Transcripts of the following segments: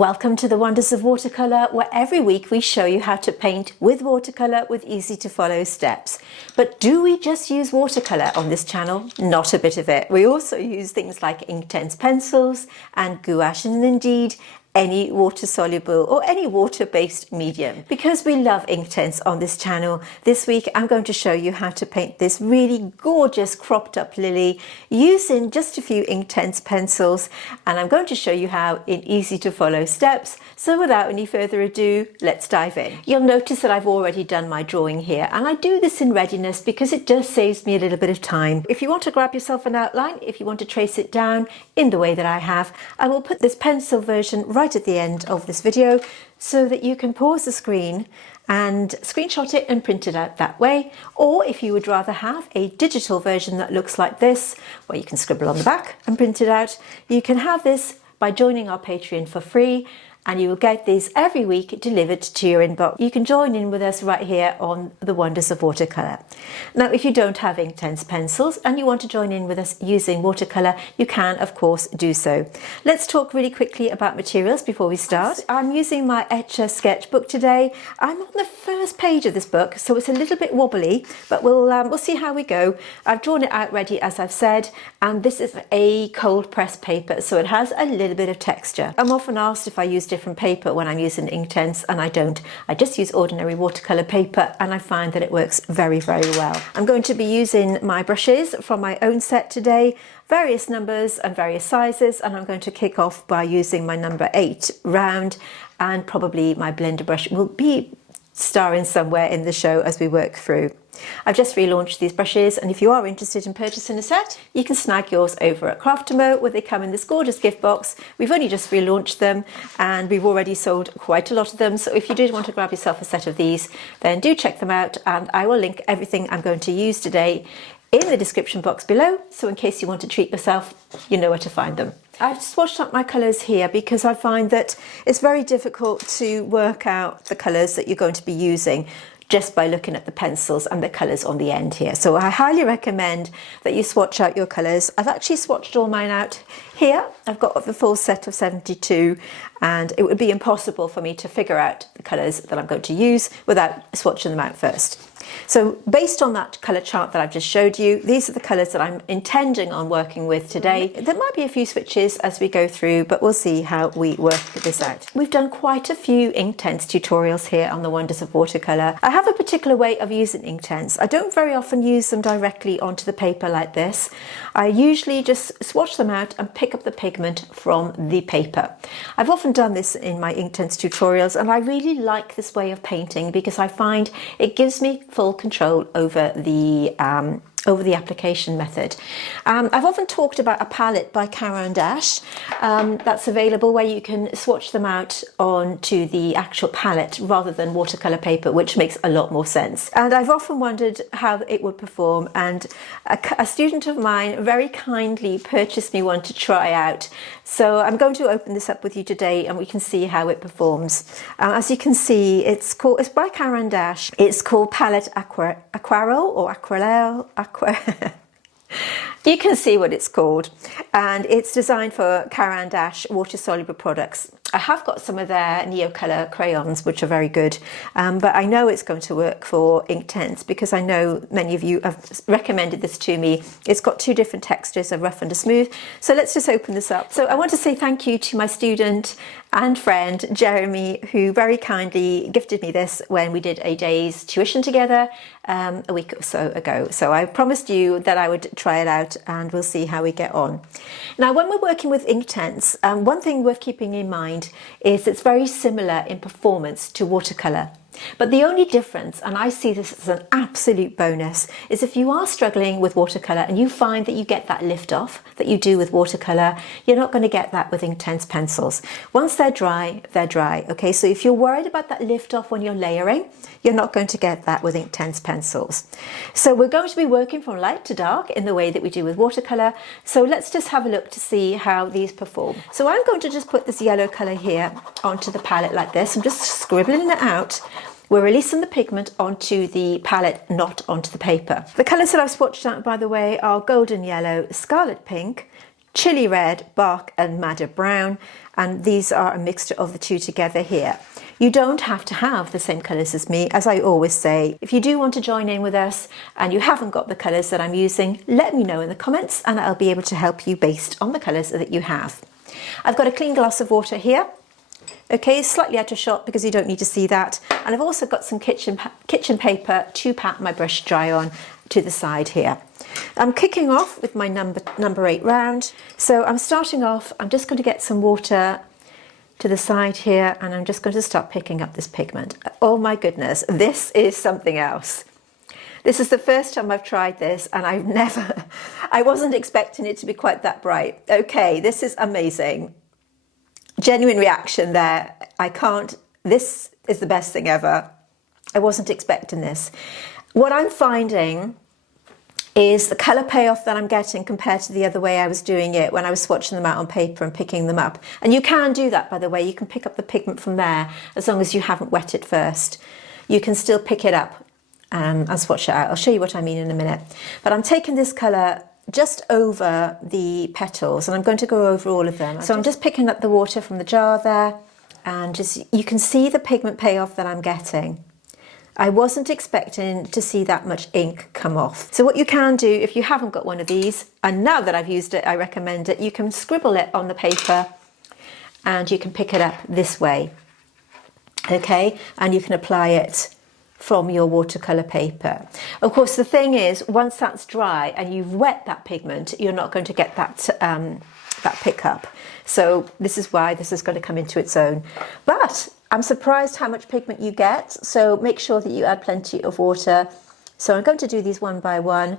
Welcome to the Wonders of Watercolour, where every week we show you how to paint with watercolour with easy to follow steps. But do we just use watercolour on this channel? Not a bit of it. We also use things like Inktense pencils and gouache, and indeed any water soluble or any water based medium. Because we love Inktense on this channel, this week I'm going to show you how to paint this really gorgeous cropped up lily using just a few Inktense pencils, and I'm going to show you how in easy to follow steps. So without any further ado, let's dive in. You'll notice that I've already done my drawing here, and I do this in readiness because it just saves me a little bit of time. If you want to grab yourself an outline, if you want to trace it down in the way that I have, I will put this pencil version right at the end of this video so that you can pause the screen and screenshot it and print it out that way. Or if you would rather have a digital version that looks like this, where you can scribble on the back and print it out, you can have this by joining our Patreon for free, and you will get these every week delivered to your inbox. You can join in with us right here on the Wonders of Watercolour. Now, if you don't have Inktense pencils and you want to join in with us using watercolour, you can of course do so. Let's talk really quickly about materials before we start. I'm using my Etcher sketchbook today. I'm on the first page of this book, so it's a little bit wobbly, but we'll see how we go. I've drawn it out ready, as I've said, and this is a cold press paper, so it has a little bit of texture. I'm often asked if I use different paper when I'm using Inktense, and I don't. I just use ordinary watercolour paper, and I find that it works very, very well. I'm going to be using my brushes from my own set today, various numbers and various sizes, and I'm going to kick off by using my number 8 round, and probably my blender brush will be starring somewhere in the show as we work through. I've just relaunched these brushes, and if you are interested in purchasing a set, you can snag yours over at Craftamo, where they come in this gorgeous gift box. We've only just relaunched them and we've already sold quite a lot of them, so if you did want to grab yourself a set of these, then do check them out, and I will link everything I'm going to use today in the description box below, so in case you want to treat yourself, you know where to find them. I've swatched up my colours here because I find that it's very difficult to work out the colours that you're going to be using just by looking at the pencils and the colours on the end here. So I highly recommend that you swatch out your colours. I've actually swatched all mine out here. I've got the full set of 72, and it would be impossible for me to figure out the colours that I'm going to use without swatching them out first. So based on that colour chart that I've just showed you, these are the colours that I'm intending on working with today. There might be a few switches as we go through, but we'll see how we work this out. We've done quite a few Inktense tutorials here on the Wonders of Watercolour. I have a particular way of using Inktense. I don't very often use them directly onto the paper like this. I usually just swatch them out and pick up the pigment from the paper. I've often done this in my Inktense tutorials, and I really like this way of painting because I find it gives me full control over the application method. I've often talked about a palette by Caran d'Ache that's available, where you can swatch them out onto the actual palette rather than watercolour paper, which makes a lot more sense. And I've often wondered how it would perform, and a student of mine very kindly purchased me one to try out. So I'm going to open this up with you today, and we can see how it performs. As you can see, it's by Caran d'Ache. It's called Palette Aquarelle or Aquarelle. You can see what it's called, and it's designed for Caran d'Ache water soluble products. I have got some of their Neocolor crayons, which are very good, but I know it's going to work for Inktense because I know many of you have recommended this to me. It's got two different textures, a rough and a smooth. So let's just open this up. So I want to say thank you to my student and friend Jeremy, who very kindly gifted me this when we did a day's tuition together a week or so ago. So I promised you that I would try it out, and we'll see how we get on. Now, when we're working with Inktense, one thing worth keeping in mind is it's very similar in performance to watercolour. But the only difference, and I see this as an absolute bonus, is if you are struggling with watercolour and you find that you get that lift off that you do with watercolour, you're not going to get that with Inktense pencils. Once they're dry, they're dry. Okay, so if you're worried about that lift off when you're layering, you're not going to get that with Inktense pencils. So we're going to be working from light to dark in the way that we do with watercolour. So let's just have a look to see how these perform. So I'm going to just put this yellow colour here onto the palette like this. I'm just scribbling it out. We're releasing the pigment onto the palette, not onto the paper. The colours that I've swatched out, by the way, are golden yellow, scarlet pink, chili red, bark and madder brown, and these are a mixture of the two together here. You don't have to have the same colours as me, as I always say. If you do want to join in with us and you haven't got the colours that I'm using, let me know in the comments and I'll be able to help you based on the colours that you have. I've got a clean glass of water here. Okay, slightly out of shot because you don't need to see that. And I've also got some kitchen paper to pat my brush dry on to the side here. I'm kicking off with my number 8 round. So I'm starting off, I'm just going to get some water to the side here and I'm just going to start picking up this pigment. Oh my goodness, this is something else. This is the first time I've tried this and I wasn't expecting it to be quite that bright. Okay, this is amazing. Genuine reaction there. This is the best thing ever. I wasn't expecting this. What I'm finding is the colour payoff that I'm getting compared to the other way I was doing it when I was swatching them out on paper and picking them up. And you can do that, by the way. You can pick up the pigment from there as long as you haven't wet it first. You can still pick it up and swatch it out. I'll show you what I mean in a minute. But I'm taking this colour just over the petals and I'm going to go over all of them. So I'm just picking up the water from the jar there and you can see the pigment payoff that I'm getting. I wasn't expecting to see that much ink come off. So what you can do if you haven't got one of these, and now that I've used it, I recommend it, you can scribble it on the paper and you can pick it up this way. Okay, and you can apply it from your watercolor paper. Of course, the thing is, once that's dry and you've wet that pigment, you're not going to get that pickup. So this is why this is going to come into its own. But I'm surprised how much pigment you get. So make sure that you add plenty of water. So I'm going to do these one by one.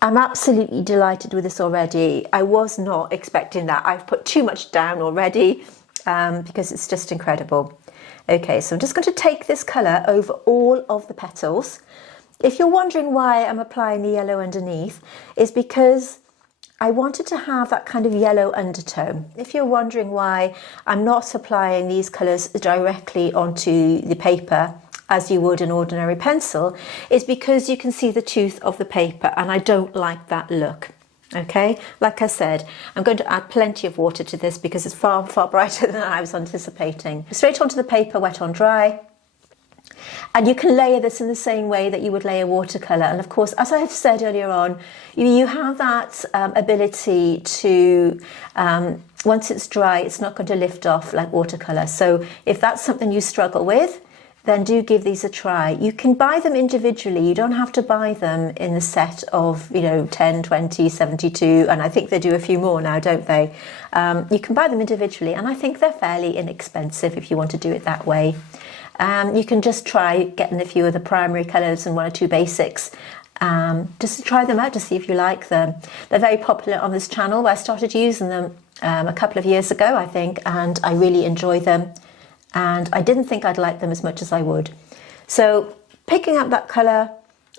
I'm absolutely delighted with this already. I was not expecting that. I've put too much down already because it's just incredible. Okay, so I'm just going to take this colour over all of the petals. If you're wondering why I'm applying the yellow underneath, is because I wanted to have that kind of yellow undertone. If you're wondering why I'm not applying these colours directly onto the paper as you would an ordinary pencil, is because you can see the tooth of the paper and I don't like that look. Okay, like I said, I'm going to add plenty of water to this because it's far, far brighter than I was anticipating. Straight onto the paper, wet on dry. And you can layer this in the same way that you would layer watercolour. And of course, as I've said earlier on, you have that ability to, once it's dry, it's not going to lift off like watercolour. So if that's something you struggle with, then do give these a try. You can buy them individually. You don't have to buy them in the set of, 10, 20, 72, and I think they do a few more now, don't they? You can buy them individually, and I think they're fairly inexpensive if you want to do it that way. You can just try getting a few of the primary colours and one or two basics, just to try them out to see if you like them. They're very popular on this channel. I started using them a couple of years ago, I think, and I really enjoy them. And I didn't think I'd like them as much as I would. So picking up that colour,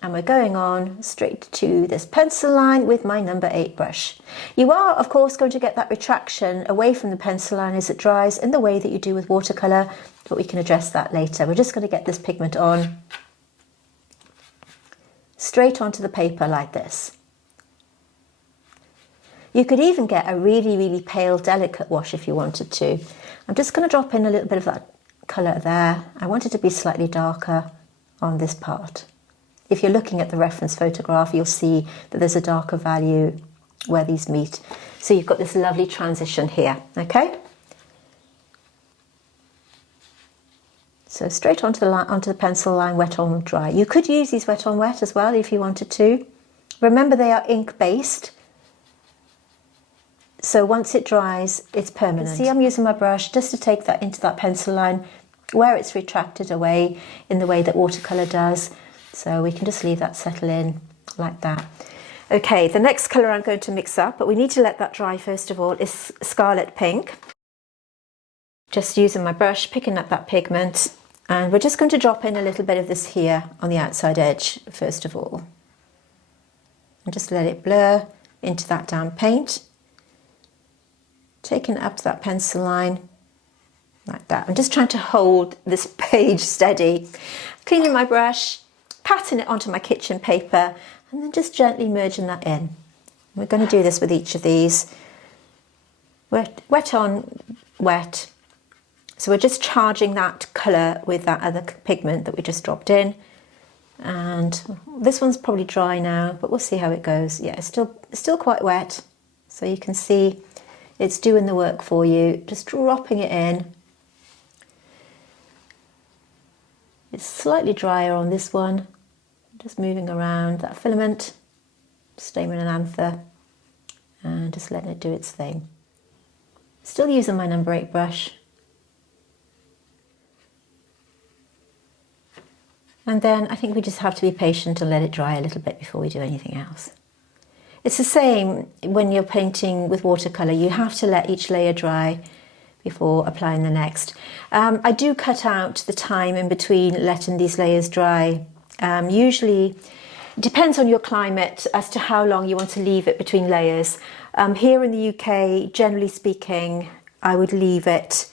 and we're going on straight to this pencil line with my number 8 brush. You are, of course, going to get that retraction away from the pencil line as it dries in the way that you do with watercolour, but we can address that later. We're just going to get this pigment on straight onto the paper like this. You could even get a really, really pale, delicate wash if you wanted to. I'm just going to drop in a little bit of that colour there. I want it to be slightly darker on this part. If you're looking at the reference photograph, you'll see that there's a darker value where these meet. So you've got this lovely transition here, okay? So straight onto the pencil line, wet on dry. You could use these wet on wet as well if you wanted to. Remember, they are ink based. So once it dries, it's permanent. See, I'm using my brush just to take that into that pencil line where it's retracted away in the way that watercolour does. So we can just leave that settle in like that. Okay, the next colour I'm going to mix up, but we need to let that dry first of all, is Scarlet Pink. Just using my brush, picking up that pigment, and we're just going to drop in a little bit of this here on the outside edge first of all. And just let it blur into that damp paint. Taking it up to that pencil line, like that. I'm just trying to hold this page steady. Cleaning my brush, patting it onto my kitchen paper, and then just gently merging that in. We're going to do this with each of these. Wet on wet. So we're just charging that colour with that other pigment that we just dropped in. And this one's probably dry now, but we'll see how it goes. Yeah, it's still quite wet. So you can see it's doing the work for you. Just dropping it in. It's slightly drier on this one. Just moving around that filament, stamen and anther, and just letting it do its thing. Still using my number 8 brush. And then I think we just have to be patient and let it dry a little bit before we do anything else. It's the same when you're painting with watercolour. You have to let each layer dry before applying the next. I do cut out the time in between letting these layers dry. Usually, it depends on your climate as to how long you want to leave it between layers. Here in the UK, generally speaking, I would leave it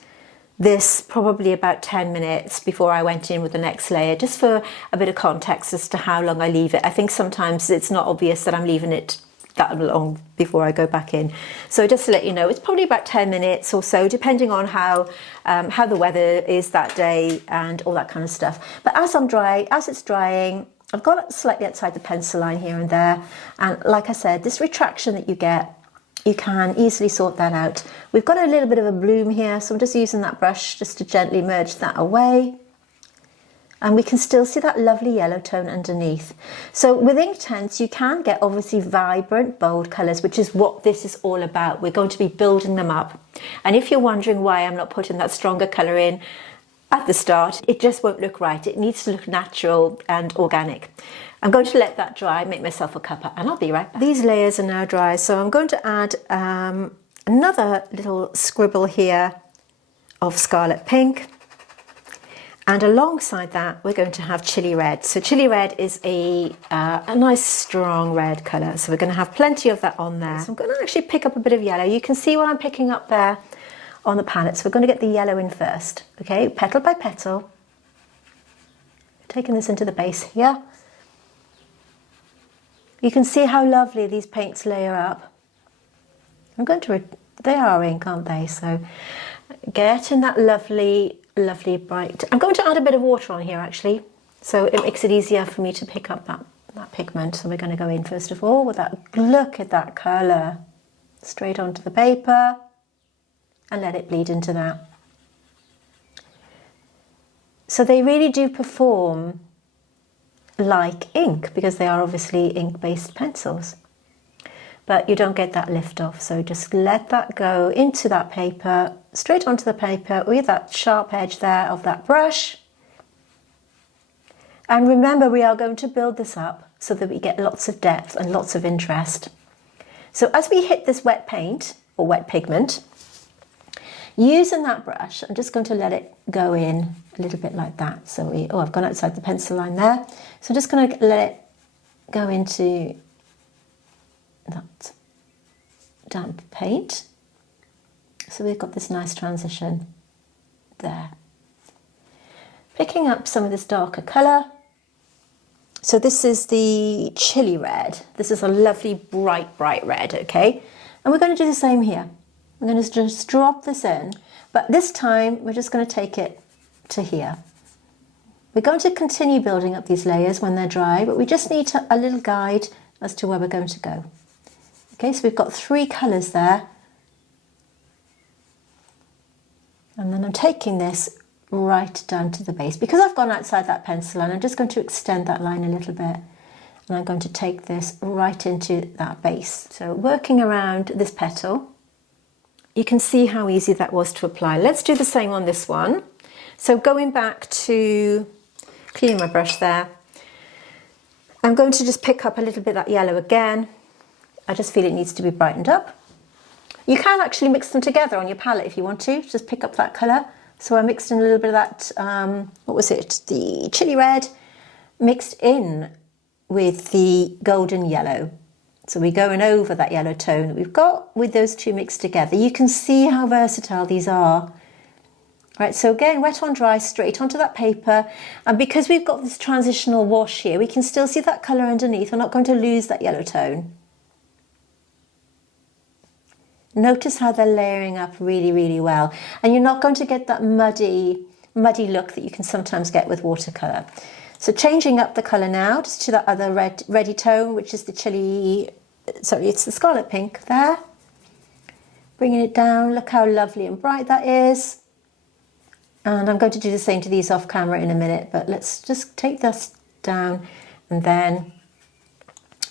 this probably about 10 minutes before I went in with the next layer, just for a bit of context as to how long I leave it. I think sometimes it's not obvious that I'm leaving it that long before I go back in. So just to let you know, it's probably about 10 minutes or so, depending on how the weather is that day and all that kind of stuff. But as it's drying, I've got it slightly outside the pencil line here and there. And like I said, this retraction that you get, you can easily sort that out. We've got a little bit of a bloom here, so I'm just using that brush just to gently merge that away. And we can still see that lovely yellow tone underneath. So with Inktense, you can get obviously vibrant, bold colours, which is what this is all about. We're going to be building them up. And if you're wondering why I'm not putting that stronger colour in at the start, it just won't look right. It needs to look natural and organic. I'm going to let that dry, make myself a cuppa, and I'll be right back. These layers are now dry, so I'm going to add another little scribble here of scarlet pink. And alongside that, we're going to have chili red. So chili red is a nice strong red colour. So we're going to have plenty of that on there. So I'm going to actually pick up a bit of yellow. You can see what I'm picking up there on the palette. So we're going to get the yellow in first. Okay, petal by petal. Taking this into the base here. You can see how lovely these paints layer up. They are ink, aren't they? So getting that lovely bright. I'm going to add a bit of water on here actually, so it makes it easier for me to pick up that pigment. So we're going to go in first of all with that. Look at that colour, straight onto the paper, and let it bleed into that. So they really do perform like ink because they are obviously ink-based pencils, but you don't get that lift off. So just let that go into that paper, straight onto the paper with that sharp edge there of that brush. And remember, we are going to build this up so that we get lots of depth and lots of interest. So as we hit this wet paint or wet pigment, using that brush, I'm just going to let it go in a little bit like that. So I've gone outside the pencil line there. So I'm just going to let it go into that damp paint. So we've got this nice transition there. Picking up some of this darker colour. So this is the chili red. This is a lovely bright red, okay? And we're going to do the same here. I'm going to just drop this in, but this time we're just going to take it to here. We're going to continue building up these layers when they're dry, but we just need a little guide as to where we're going to go. Okay, so we've got 3 colours there. And then I'm taking this right down to the base. Because I've gone outside that pencil line, I'm just going to extend that line a little bit. And I'm going to take this right into that base. So working around this petal, you can see how easy that was to apply. Let's do the same on this one. So going back to cleaning my brush there, I'm going to just pick up a little bit of that yellow again. I just feel it needs to be brightened up. You can actually mix them together on your palette if you want to, just pick up that colour. So I mixed in a little bit of that, what was it, the chili red, mixed in with the golden yellow. So we're going over that yellow tone that we've got with those two mixed together. You can see how versatile these are. Right, so again, wet on dry, straight onto that paper. And because we've got this transitional wash here, we can still see that colour underneath. We're not going to lose that yellow tone. Notice how they're layering up really, really well. And you're not going to get that muddy look that you can sometimes get with watercolour. So changing up the colour now, just to that other reddy tone, which is the it's the scarlet pink there. Bringing it down, look how lovely and bright that is. And I'm going to do the same to these off camera in a minute, but let's just take this down, and then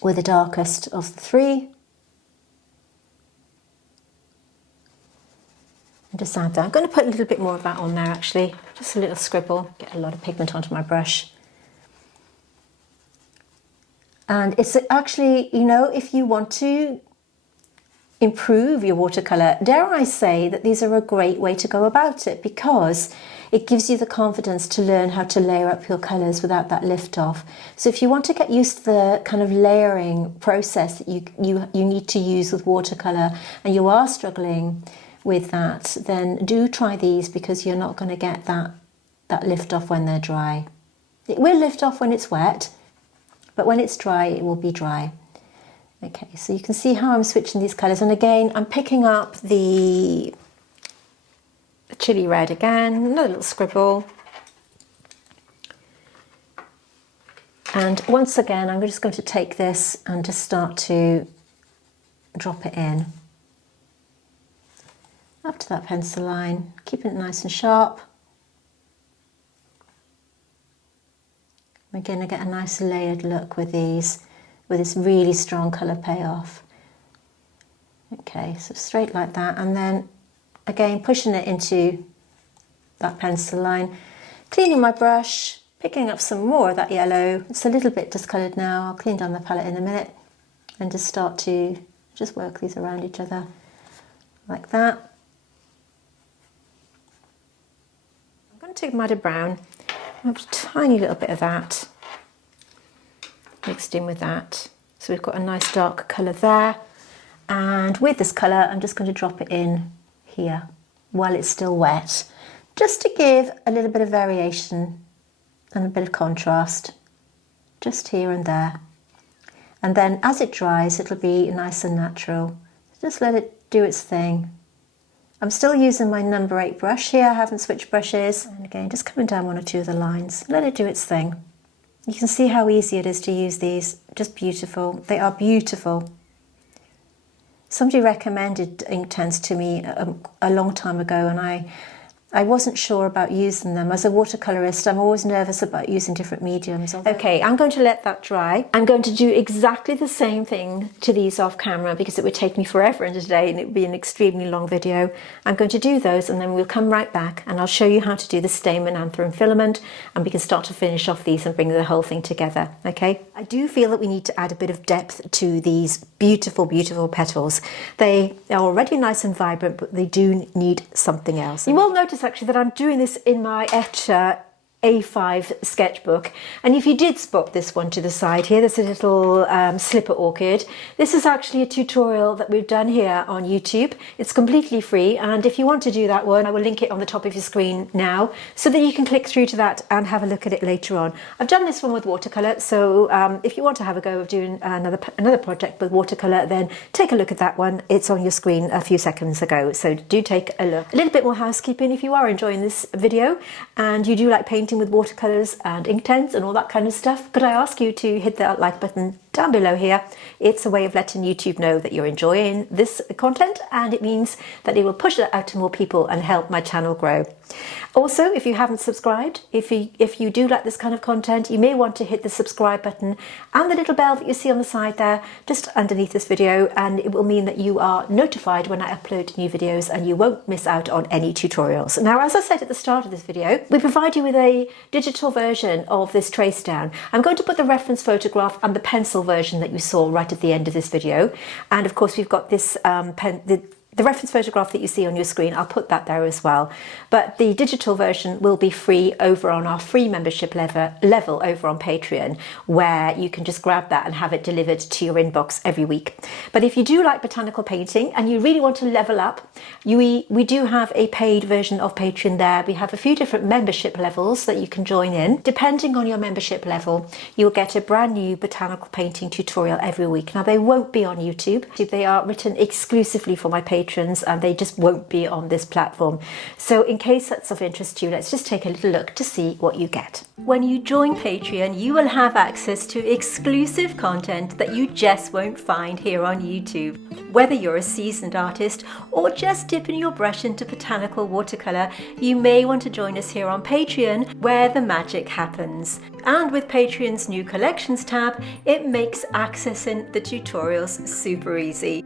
with the darkest of the three, and just add that. I'm going to put a little bit more of that on there actually, just a little scribble, get a lot of pigment onto my brush. And it's actually, you know, if you want to improve your watercolour, dare I say that these are a great way to go about it, because it gives you the confidence to learn how to layer up your colours without that lift off. So if you want to get used to the kind of layering process that you need to use with watercolour, and you are struggling with that, then do try these, because you're not going to get that lift off when they're dry. It will lift off when it's wet, but when it's dry, it will be dry. Okay, so you can see how I'm switching these colours, and again, I'm picking up the chili red again, another little scribble. And once again, I'm just going to take this and just start to drop it in up to that pencil line, keeping it nice and sharp. Again, I get a nice layered look with these, with this really strong colour payoff. Okay, so straight like that, and then again pushing it into that pencil line, cleaning my brush, picking up some more of that yellow. It's a little bit discoloured now. I'll clean down the palette in a minute and just start to just work these around each other like that. I'm going to take Madder Brown, have a tiny little bit of that mixed in with that. So we've got a nice dark colour there, and with this colour I'm just going to drop it in here while it's still wet, just to give a little bit of variation and a bit of contrast just here and there. And then as it dries, it'll be nice and natural. Just let it do its thing. I'm still using my number 8 brush here, I haven't switched brushes. And again, just coming down one or two of the lines, let it do its thing. You can see how easy it is to use these, just beautiful. They are beautiful. Somebody recommended Inktense to me a long time ago, and I wasn't sure about using them. As a watercolourist, I'm always nervous about using different mediums. Okay, I'm going to let that dry. I'm going to do exactly the same thing to these off camera, because it would take me forever in a day and it would be an extremely long video. I'm going to do those, and then we'll come right back and I'll show you how to do the stamen, anther and filament, and we can start to finish off these and bring the whole thing together, okay? I do feel that we need to add a bit of depth to these beautiful, beautiful petals. They are already nice and vibrant, but they do need something else. You will notice actually that I'm doing this in my Etcher A5 sketchbook, and if you did spot this one to the side here, there's a little slipper orchid. This is actually a tutorial that we've done here on YouTube. It's completely free, and if you want to do that one, I will link it on the top of your screen now so that you can click through to that and have a look at it later on. I've done this one with watercolour, so if you want to have a go of doing another project with watercolour, then take a look at that one. It's on your screen a few seconds ago, so do take a look. A little bit more housekeeping: if you are enjoying this video and you do like painting with watercolours and Inktense and all that kind of stuff, could I ask you to hit that like button down below here? It's a way of letting YouTube know that you're enjoying this content, and it means that it will push it out to more people and help my channel grow. Also, if you haven't subscribed, if you do like this kind of content, you may want to hit the subscribe button and the little bell that you see on the side there just underneath this video, and it will mean that you are notified when I upload new videos and you won't miss out on any tutorials. Now, as I said at the start of this video, we provide you with a digital version of this trace down. I'm going to put the reference photograph and the pencil version that you saw right at the end of this video, and of course we've got this the reference photograph that you see on your screen. I'll put that there as well, but the digital version will be free over on our free membership level over on Patreon, where you can just grab that and have it delivered to your inbox every week. But if you do like botanical painting and you really want to level up, we do have a paid version of Patreon there. We have a few different membership levels that you can join in. Depending on your membership level, you'll get a brand new botanical painting tutorial every week. Now, they won't be on YouTube. They are written exclusively for my Patreon patrons and they just won't be on this platform. So in case that's of interest to you, let's just take a little look to see what you get. When you join Patreon, you will have access to exclusive content that you just won't find here on YouTube. Whether you're a seasoned artist or just dipping your brush into botanical watercolour, you may want to join us here on Patreon, where the magic happens. And with Patreon's new collections tab, it makes accessing the tutorials super easy.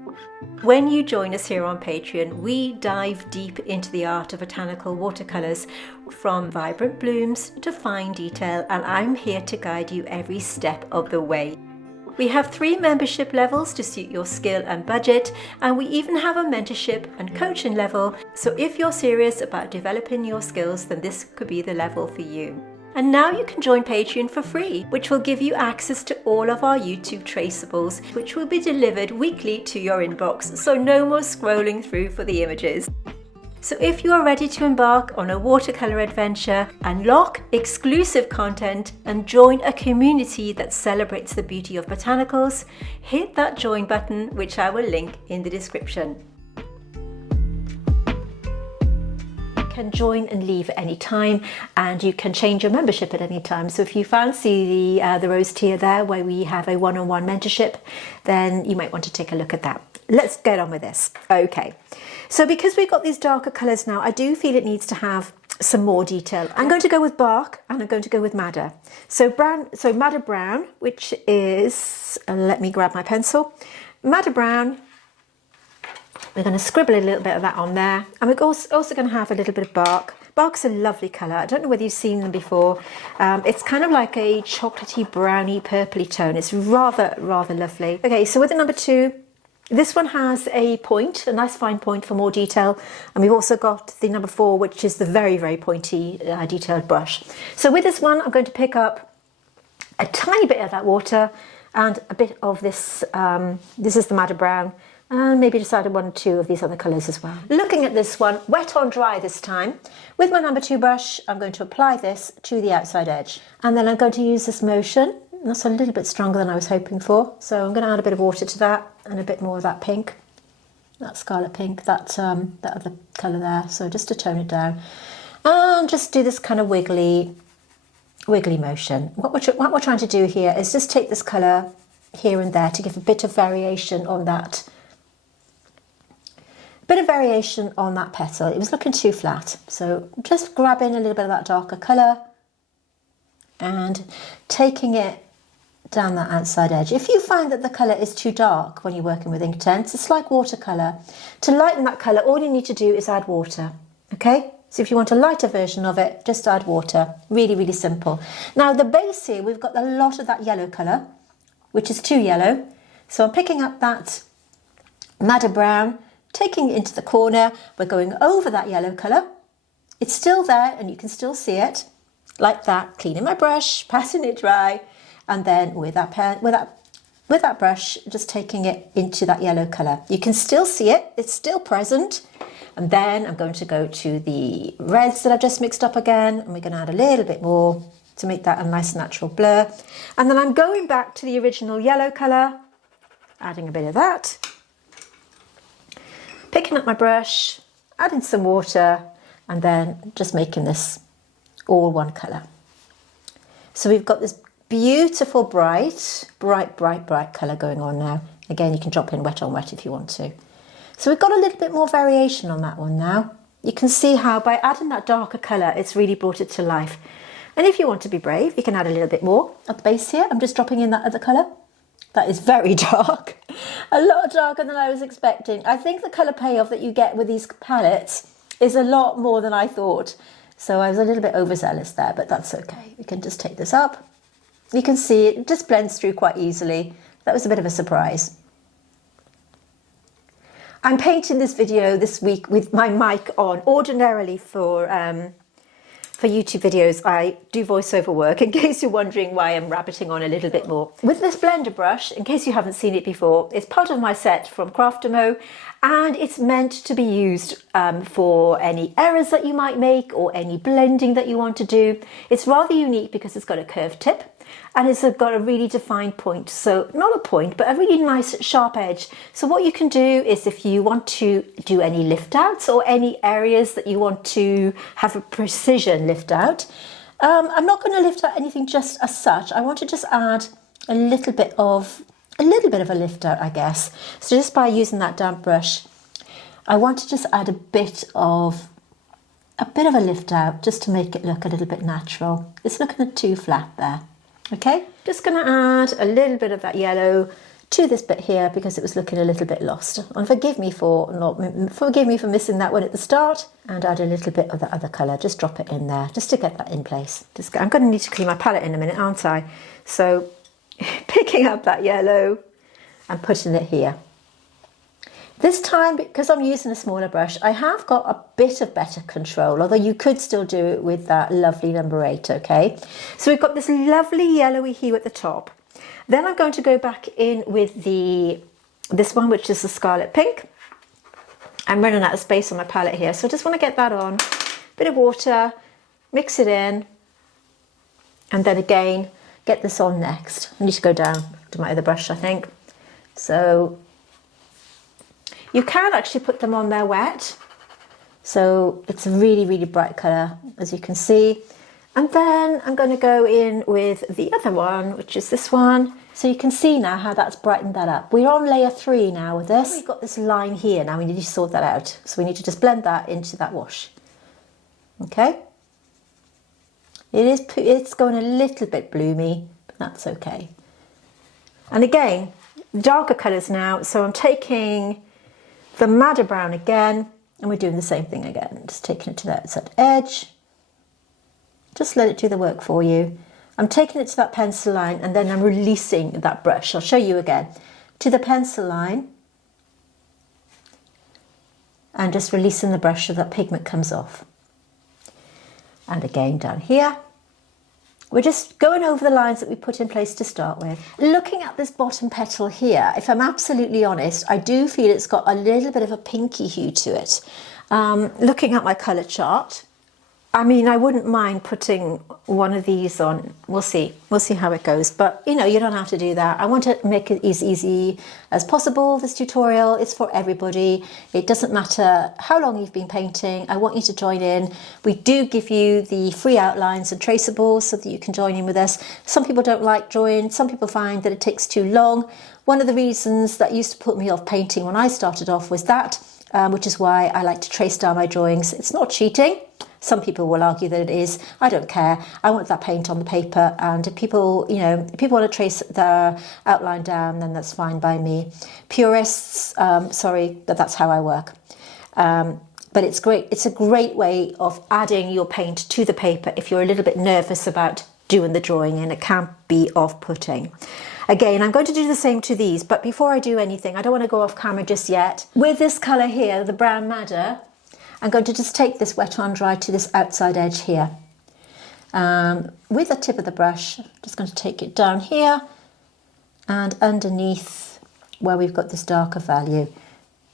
When you join us here on Patreon, we dive deep into the art of botanical watercolours, from vibrant blooms to fine detail, and I'm here to guide you every step of the way. We have 3 membership levels to suit your skill and budget, and we even have a mentorship and coaching level, so if you're serious about developing your skills, then this could be the level for you. And now you can join Patreon for free, which will give you access to all of our YouTube traceables, which will be delivered weekly to your inbox, so no more scrolling through for the images. So if you are ready to embark on a watercolour adventure, unlock exclusive content and join a community that celebrates the beauty of botanicals, hit that join button, which I will link in the description. You can join and leave at any time, and you can change your membership at any time. So if you fancy the rose tier there, where we have a one-on-one mentorship, then you might want to take a look at that. Let's get on with this. Okay, so because we've got these darker colours now, I do feel it needs to have some more detail. I'm going to go with bark, and I'm going to go with madder. So madder brown, which is, let me grab my pencil, madder brown. We're going to scribble a little bit of that on there, and we're also going to have a little bit of bark. Bark's a lovely colour. I don't know whether you've seen them before. It's kind of like a chocolatey, browny, purpley tone. It's rather lovely. Okay, so with the number 2, this one has a point, a nice fine point for more detail, and we've also got the number 4, which is the very pointy, detailed brush. So with this one, I'm going to pick up a tiny bit of that water and a bit of this. This is the madder brown. And maybe decide on 1 or 2 of these other colours as well. Looking at this one, wet on dry this time. With my number 2 brush, I'm going to apply this to the outside edge. And then I'm going to use this motion. That's a little bit stronger than I was hoping for. So I'm going to add a bit of water to that and a bit more of that pink. That scarlet pink, that other colour there. So just to tone it down. And just do this kind of wiggly motion. What we're trying to do here is just take this colour here and there to give a bit of variation on that. Bit of variation on that petal. It was looking too flat, so just grabbing a little bit of that darker colour and taking it down that outside edge. If you find that the colour is too dark when you're working with Inktense, it's like watercolour. To lighten that colour, all you need to do is add water, okay? So if you want a lighter version of it, just add water. Really simple. Now the base here, we've got a lot of that yellow colour, which is too yellow. So I'm picking up that madder brown, taking it into the corner. We're going over that yellow colour. It's still there and you can still see it, like that. Cleaning my brush, passing it dry, and then with that brush, just taking it into that yellow colour. You can still see it, it's still present. And then I'm going to go to the reds that I've just mixed up again, and we're going to add a little bit more to make that a nice natural blur. And then I'm going back to the original yellow colour, adding a bit of that. Picking up my brush, adding some water, and then just making this all one colour. So we've got this beautiful bright colour going on now. Again, you can drop in wet on wet if you want to. So we've got a little bit more variation on that one now. You can see how by adding that darker colour, it's really brought it to life. And if you want to be brave, you can add a little bit more at the base here. I'm just dropping in that other colour. That is very dark, a lot darker than I was expecting. I think the colour payoff that you get with these palettes is a lot more than I thought. So I was a little bit overzealous there, but that's okay. We can just take this up. You can see it just blends through quite easily. That was a bit of a surprise. I'm painting this video this week with my mic on. Ordinarily for YouTube videos, I do voiceover work, in case you're wondering why I'm rabbiting on a little bit more. With this blender brush, in case you haven't seen it before, it's part of my set from Craftamo, and it's meant to be used for any errors that you might make or any blending that you want to do. It's rather unique because it's got a curved tip, and it's got a really defined point. So not a point, but a really nice sharp edge. So what you can do is, if you want to do any lift outs or any areas that you want to have a precision lift out, I'm not going to lift out anything just as such. I want to just add a little bit of a lift out, I guess. So just by using that damp brush, I want to just add a bit of a lift out, just to make it look a little bit natural. It's looking too flat there. Okay, just going to add a little bit of that yellow to this bit here because it was looking a little bit lost. And forgive me for missing that one at the start. And add a little bit of the other colour. Just drop it in there, just to get that in place. I'm going to need to clean my palette in a minute, aren't I? So picking up that yellow and putting it here. This time, because I'm using a smaller brush, I have got a bit of better control, although you could still do it with that lovely number 8, okay? So we've got this lovely yellowy hue at the top. Then I'm going to go back in with this one, which is the scarlet pink. I'm running out of space on my palette here, so I just want to get that on. Bit of water, mix it in, and then again, get this on next. I need to go down to my other brush, I think. So you can actually put them on there wet. So it's a really, really bright colour, as you can see. And then I'm going to go in with the other one, which is this one. So you can see now how that's brightened that up. We're on layer 3 now with this. We've got this line here now, we need to sort that out. So we need to just blend that into that wash. Okay. It's going a little bit bloomy, but that's okay. And again, darker colours now. So I'm taking the madder brown again, and we're doing the same thing again. Just taking it to the outside edge. Just let it do the work for you. I'm taking it to that pencil line, and then I'm releasing that brush. I'll show you again. To the pencil line, and just releasing the brush so that pigment comes off. And again down here. We're just going over the lines that we put in place to start with. Looking at this bottom petal here, if I'm absolutely honest, I do feel it's got a little bit of a pinky hue to it. Looking at my colour chart, I mean, I wouldn't mind putting one of these on. We'll see how it goes. But, you know, you don't have to do that. I want to make it as easy as possible. This tutorial is for everybody. It doesn't matter how long you've been painting. I want you to join in. We do give you the free outlines and traceables so that you can join in with us. Some people don't like drawing. Some people find that it takes too long. One of the reasons that used to put me off painting when I started off was that, which is why I like to trace down my drawings. It's not cheating. Some people will argue that it is. I don't care. I want that paint on the paper, and if people, if people want to trace the outline down, then that's fine by me. Purists, sorry, but that's how I work. But it's great. It's a great way of adding your paint to the paper if you're a little bit nervous about doing the drawing, and it can be off-putting. Again, I'm going to do the same to these, but before I do anything, I don't want to go off camera just yet. With this colour here, the brown madder, I'm going to just take this wet on dry to this outside edge here. With the tip of the brush, just going to take it down here and underneath where we've got this darker value.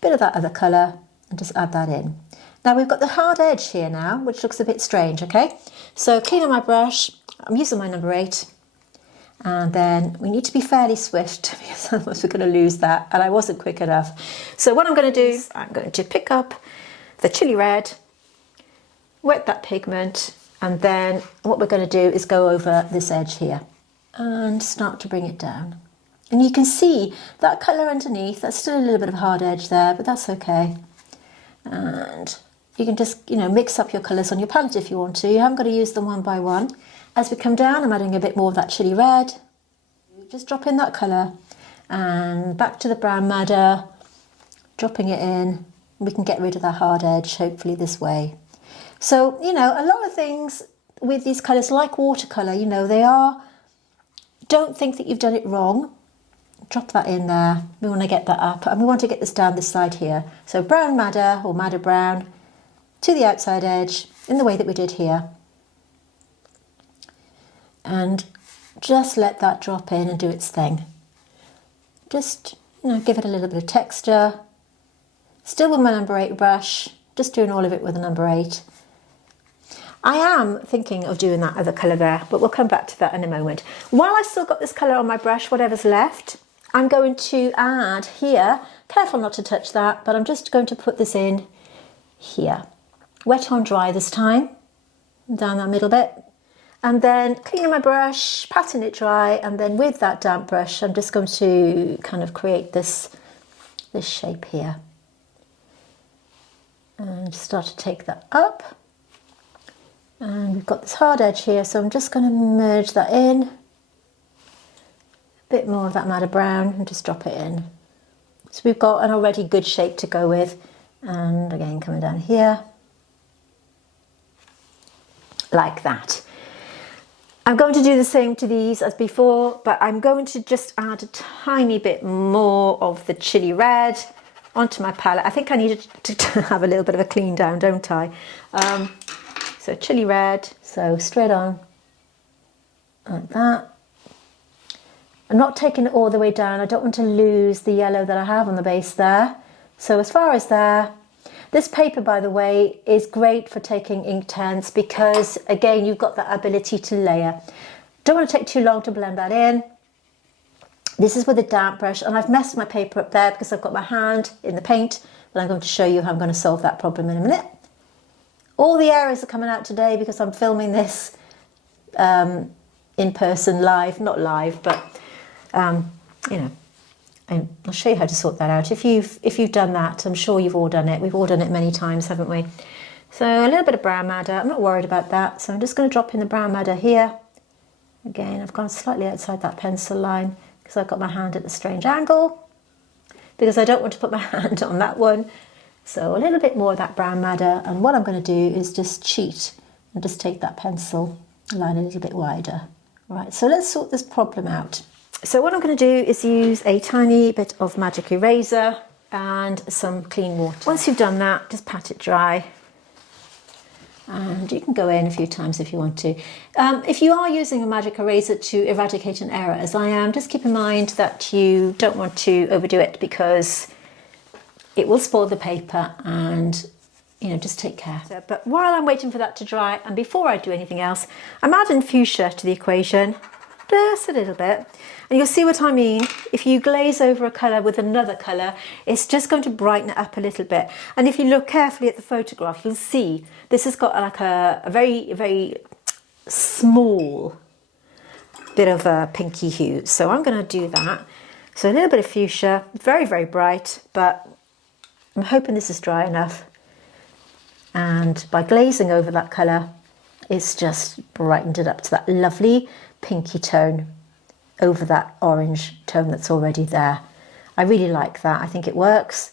Bit of that other colour, and just add that in. Now we've got the hard edge here now, which looks a bit strange, okay? So clean on my brush, I'm using my number 8. And then we need to be fairly swift because otherwise we're going to lose that, and I wasn't quick enough. So what I'm going to do is I'm going to pick up the chili red, wet that pigment, and then what we're going to do is go over this edge here and start to bring it down. And you can see that colour underneath, that's still a little bit of hard edge there, but that's okay. And you can just, mix up your colours on your palette if you want to. You haven't got to use them one by one. As we come down, I'm adding a bit more of that chili red. Just drop in that colour, and back to the brown madder, dropping it in. We can get rid of that hard edge, hopefully this way. So, a lot of things with these colours, like watercolour, don't think that you've done it wrong. Drop that in there. We want to get that up, and we want to get this down this side here. So brown madder, or madder brown, to the outside edge, in the way that we did here. And just let that drop in and do its thing. Just, give it a little bit of texture. Still with my number 8 brush, just doing all of it with a number 8. I am thinking of doing that other colour there, but we'll come back to that in a moment. While I've still got this colour on my brush, whatever's left, I'm going to add here, careful not to touch that, but I'm just going to put this in here. Wet on dry this time, down that middle bit. And then cleaning my brush, patting it dry, and then with that damp brush, I'm just going to kind of create this shape here. And start to take that up. And we've got this hard edge here, so I'm just going to merge that in. A bit more of that madder brown and just drop it in. So we've got an already good shape to go with. And again, coming down here. Like that. I'm going to do the same to these as before, but I'm going to just add a tiny bit more of the chili red onto my palette. I think I need to have a little bit of a clean down, don't I? So chili red, so straight on like that. I'm not taking it all the way down. I don't want to lose the yellow that I have on the base there. So as far as there, this paper, by the way, is great for taking Inktense because, again, you've got that ability to layer. Don't want to take too long to blend that in. This is with a damp brush, and I've messed my paper up there because I've got my hand in the paint, but I'm going to show you how I'm going to solve that problem in a minute. All the errors are coming out today because I'm filming this in person live, not live, but you know, and I'll show you how to sort that out. If you've done that, I'm sure you've all done it. We've all done it many times, haven't we? So a little bit of brown madder. I'm not worried about that. So I'm just going to drop in the brown madder here. Again, I've gone slightly outside that pencil line because I've got my hand at a strange angle because I don't want to put my hand on that one. So a little bit more of that brown madder, and what I'm going to do is just cheat and just take that pencil line a little bit wider. Right, so let's sort this problem out. So what I'm going to do is use a tiny bit of magic eraser and some clean water. Once you've done that, just pat it dry. And you can go in a few times if you want to. If you are using a magic eraser to eradicate an error, as I am, just keep in mind that you don't want to overdo it because it will spoil the paper, and just take care. But while I'm waiting for that to dry, and before I do anything else, I'm adding fuchsia to the equation, just a little bit. And you'll see what I mean. If you glaze over a colour with another colour, it's just going to brighten it up a little bit. And if you look carefully at the photograph, you'll see this has got like a very, very small bit of a pinky hue. So I'm going to do that. So a little bit of fuchsia, very, very bright, but I'm hoping this is dry enough. And by glazing over that colour, it's just brightened it up to that lovely pinky tone over that orange tone that's already there. I really like that. I think it works.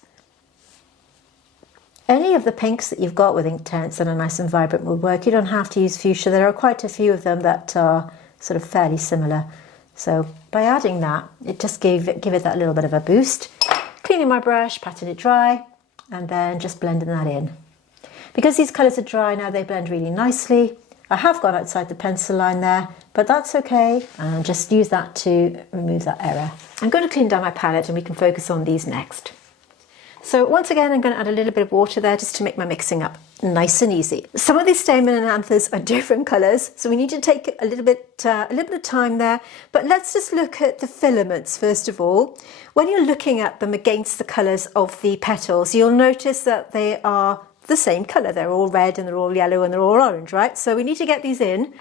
Any of the pinks that you've got with Inktense that are nice and vibrant will work. You don't have to use fuchsia. There are quite a few of them that are sort of fairly similar. So by adding that, it just give it that little bit of a boost. Cleaning my brush, patting it dry, and then just blending that in. Because these colours are dry now, they blend really nicely. I have gone outside the pencil line there, but that's okay. And just use that to remove that error. I'm going to clean down my palette and we can focus on these next. So once again, I'm going to add a little bit of water there just to make my mixing up nice and easy. Some of these stamen and anthers are different colours, so we need to take a little bit of time there. But let's just look at the filaments first of all. When you're looking at them against the colours of the petals, you'll notice that they are the same colour. They're all red and they're all yellow and they're all orange, right? So we need to get these in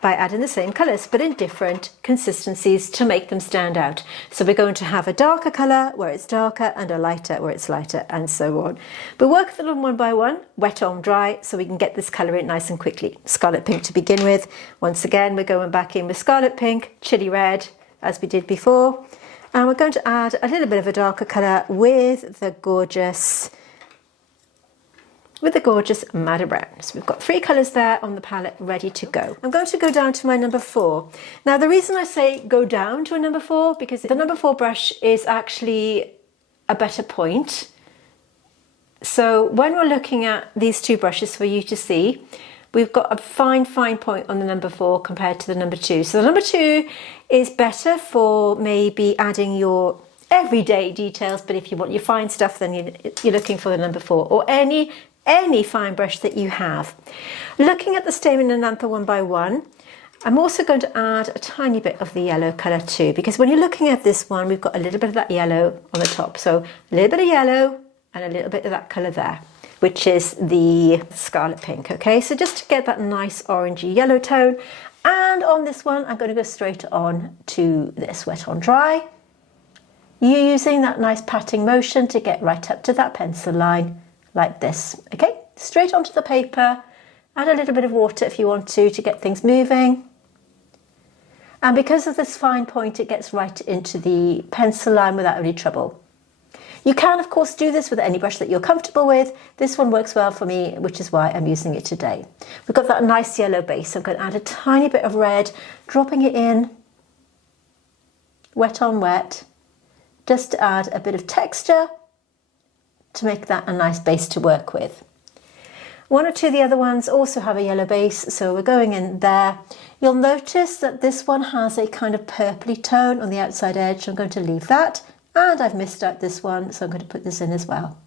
by adding the same colours but in different consistencies to make them stand out. So we're going to have a darker colour where it's darker and a lighter where it's lighter, and so on. But work them one by one, wet on dry, so we can get this colour in nice and quickly. Scarlet pink to begin with. Once again, we're going back in with scarlet pink, chili red as we did before, and we're going to add a little bit of a darker colour with the gorgeous madder brown. So we've got 3 colours there on the palette ready to go. I'm going to go down to my number 4. Now the reason I say go down to a number 4, because the number 4 brush is actually a better point. So when we're looking at these 2 brushes for you to see, we've got a fine point on the number 4 compared to the number 2. So the number 2 is better for maybe adding your everyday details, but if you want your fine stuff, then you're looking for the number 4, or any any fine brush that you have. Looking at the stamen and anther one by one, I'm also going to add a tiny bit of the yellow colour too, because when you're looking at this one, we've got a little bit of that yellow on the top. So a little bit of yellow and a little bit of that colour there, which is the scarlet pink. Okay, so just to get that nice orangey yellow tone. And on this one, I'm going to go straight on to this wet on dry. You're using that nice patting motion to get right up to that pencil line like this. Okay, straight onto the paper. Add a little bit of water if you want to get things moving. And because of this fine point, it gets right into the pencil line without any trouble. You can, of course, do this with any brush that you're comfortable with. This one works well for me, which is why I'm using it today. We've got that nice yellow base. I'm going to add a tiny bit of red, dropping it in, wet on wet, just to add a bit of texture to make that a nice base to work with. One or two of the other ones also have a yellow base, so we're going in there. You'll notice that this one has a kind of purpley tone on the outside edge, so I'm going to leave that. And I've missed out this one, so I'm going to put this in as well.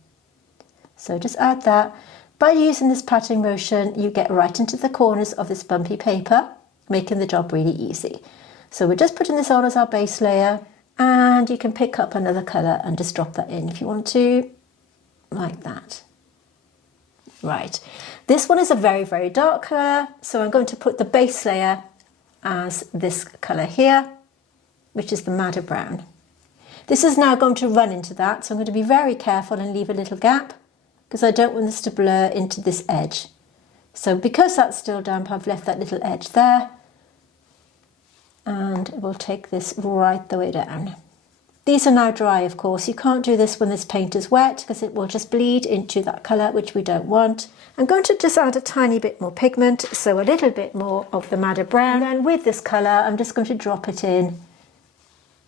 So just add that. By using this patting motion, you get right into the corners of this bumpy paper, making the job really easy. So we're just putting this on as our base layer, and you can pick up another colour and just drop that in if you want to, like that. Right, this one is a very, very dark colour, so I'm going to put the base layer as this colour here, which is the madder brown. This is now going to run into that, so I'm going to be very careful and leave a little gap because I don't want this to blur into this edge. So because that's still damp, I've left that little edge there, and we'll take this right the way down. These are now dry, of course. You can't do this when this paint is wet because it will just bleed into that colour, which we don't want. I'm going to just add a tiny bit more pigment, so a little bit more of the madder brown. And then with this colour, I'm just going to drop it in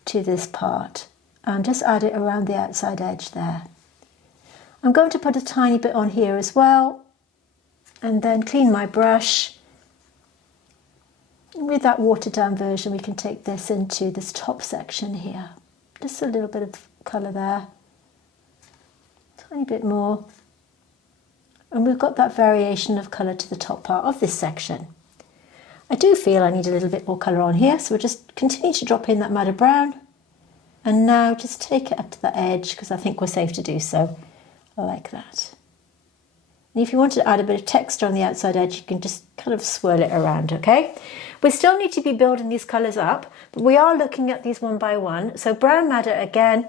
to this part and just add it around the outside edge there. I'm going to put a tiny bit on here as well, and then clean my brush. With that watered down version, we can take this into this top section here. Just a little bit of colour there, tiny bit more. And we've got that variation of colour to the top part of this section. I do feel I need a little bit more colour on here, so we'll just continue to drop in that madder brown. And now just take it up to the edge, because I think we're safe to do so, like that. And if you want to add a bit of texture on the outside edge, you can just kind of swirl it around, okay? We still need to be building these colours up, but we are looking at these one by one. So brown madder again,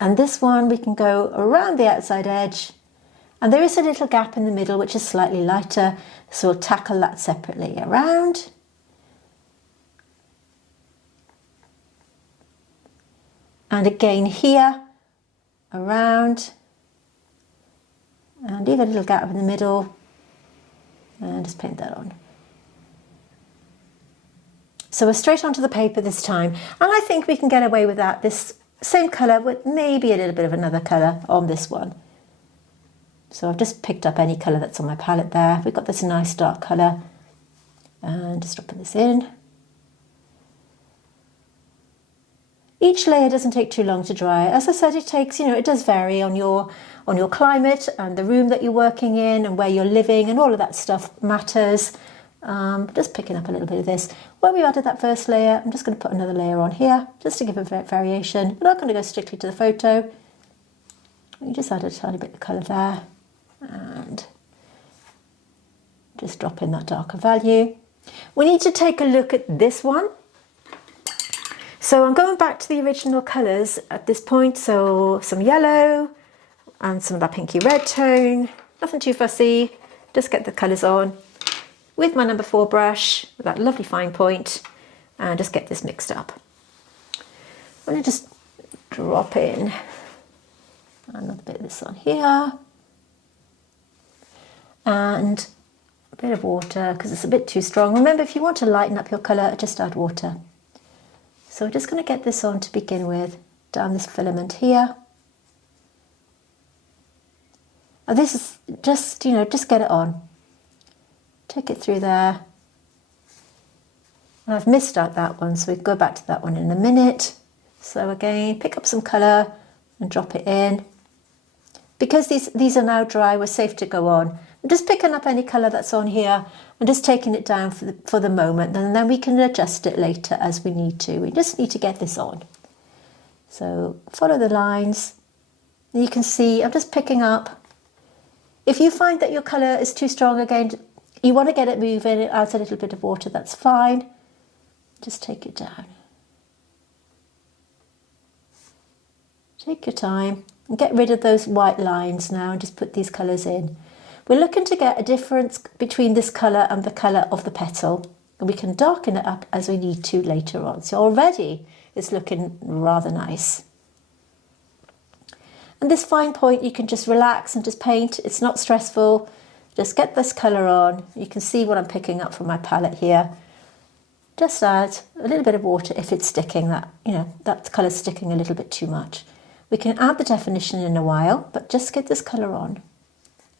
and this one we can go around the outside edge, and there is a little gap in the middle which is slightly lighter, so we'll tackle that separately around. And again here, around, and leave a little gap in the middle, and just paint that on. So we're straight onto the paper this time, and I think we can get away with that, this same colour with maybe a little bit of another colour on this one. So I've just picked up any colour that's on my palette there. We've got this nice dark colour, and just dropping this in. Each layer doesn't take too long to dry. As I said, it takes, it does vary on your climate and the room that you're working in and where you're living, and all of that stuff matters. Just picking up a little bit of this. Where we added that first layer, I'm just going to put another layer on here just to give a variation. We're not going to go strictly to the photo. You just add a tiny bit of colour there and just drop in that darker value. We need to take a look at this one. So I'm going back to the original colours at this point, so some yellow and some of that pinky red tone, nothing too fussy, just get the colours on with my number 4 brush, with that lovely fine point, and just get this mixed up. I'm going to just drop in another bit of this on here, and a bit of water because it's a bit too strong. Remember, if you want to lighten up your colour, just add water. So we're just going to get this on to begin with, down this filament here. And this is just, just get it on. Take it through there. And I've missed out that one, so we go back to that one in a minute. So again, pick up some colour and drop it in. because these are now dry, we're safe to go on. I'm just picking up any colour that's on here and just taking it down for the moment, and then we can adjust it later as we need to. We just need to get this on. So follow the lines. You can see I'm just picking up. If you find that your colour is too strong again, you want to get it moving, it adds a little bit of water, that's fine. Just take it down. Take your time and get rid of those white lines now and just put these colours in. We're looking to get a difference between this colour and the colour of the petal, and we can darken it up as we need to later on. So already it's looking rather nice. And this fine point, you can just relax and just paint. It's not stressful. Just get this colour on. You can see what I'm picking up from my palette here. Just add a little bit of water if it's sticking, that colour's sticking a little bit too much. We can add the definition in a while, but just get this colour on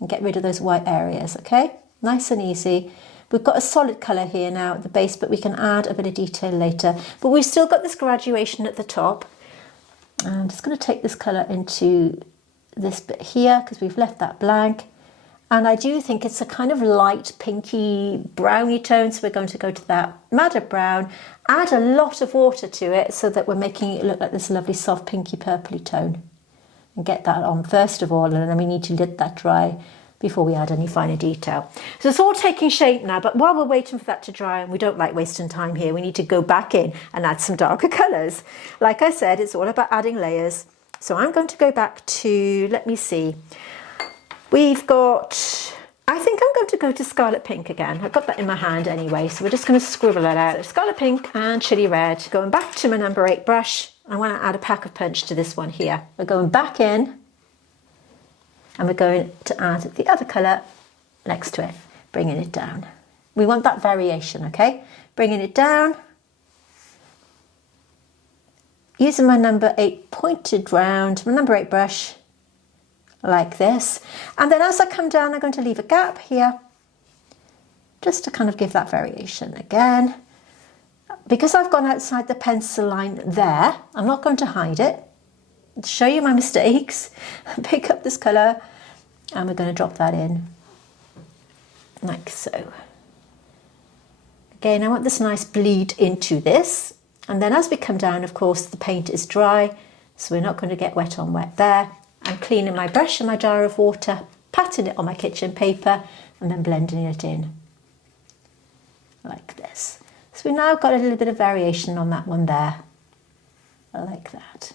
and get rid of those white areas, okay? Nice and easy. We've got a solid colour here now at the base, but we can add a bit of detail later. But we've still got this graduation at the top. I'm just going to take this colour into this bit here because we've left that blank. And I do think it's a kind of light pinky browny tone, so we're going to go to that madder brown, add a lot of water to it so that we're making it look like this lovely soft pinky purpley tone. And get that on first of all, and then we need to let that dry before we add any finer detail. So it's all taking shape now, but while we're waiting for that to dry, and we don't like wasting time here, we need to go back in and add some darker colours. Like I said, it's all about adding layers. So I'm going to go back to, let me see, we've got, I think I'm going to go to Scarlet Pink again. I've got that in my hand anyway, so we're just going to scribble it out. Scarlet Pink and Chili Red. Going back to my number 8 brush, I want to add a pack of punch to this one here. We're going back in, and we're going to add the other colour next to it, bringing it down. We want that variation, okay? Bringing it down. Using my number 8 pointed round, my number 8 brush, like this. And then as I come down, I'm going to leave a gap here, just to kind of give that variation again. Because I've gone outside the pencil line there, I'm not going to hide it. Show you my mistakes. Pick up this colour, and we're going to drop that in, like so. Again, I want this nice bleed into this. And then as we come down, of course, the paint is dry, so we're not going to get wet on wet there. I'm cleaning my brush and my jar of water, patting it on my kitchen paper, and then blending it in like this. So we've now got a little bit of variation on that one there, like that.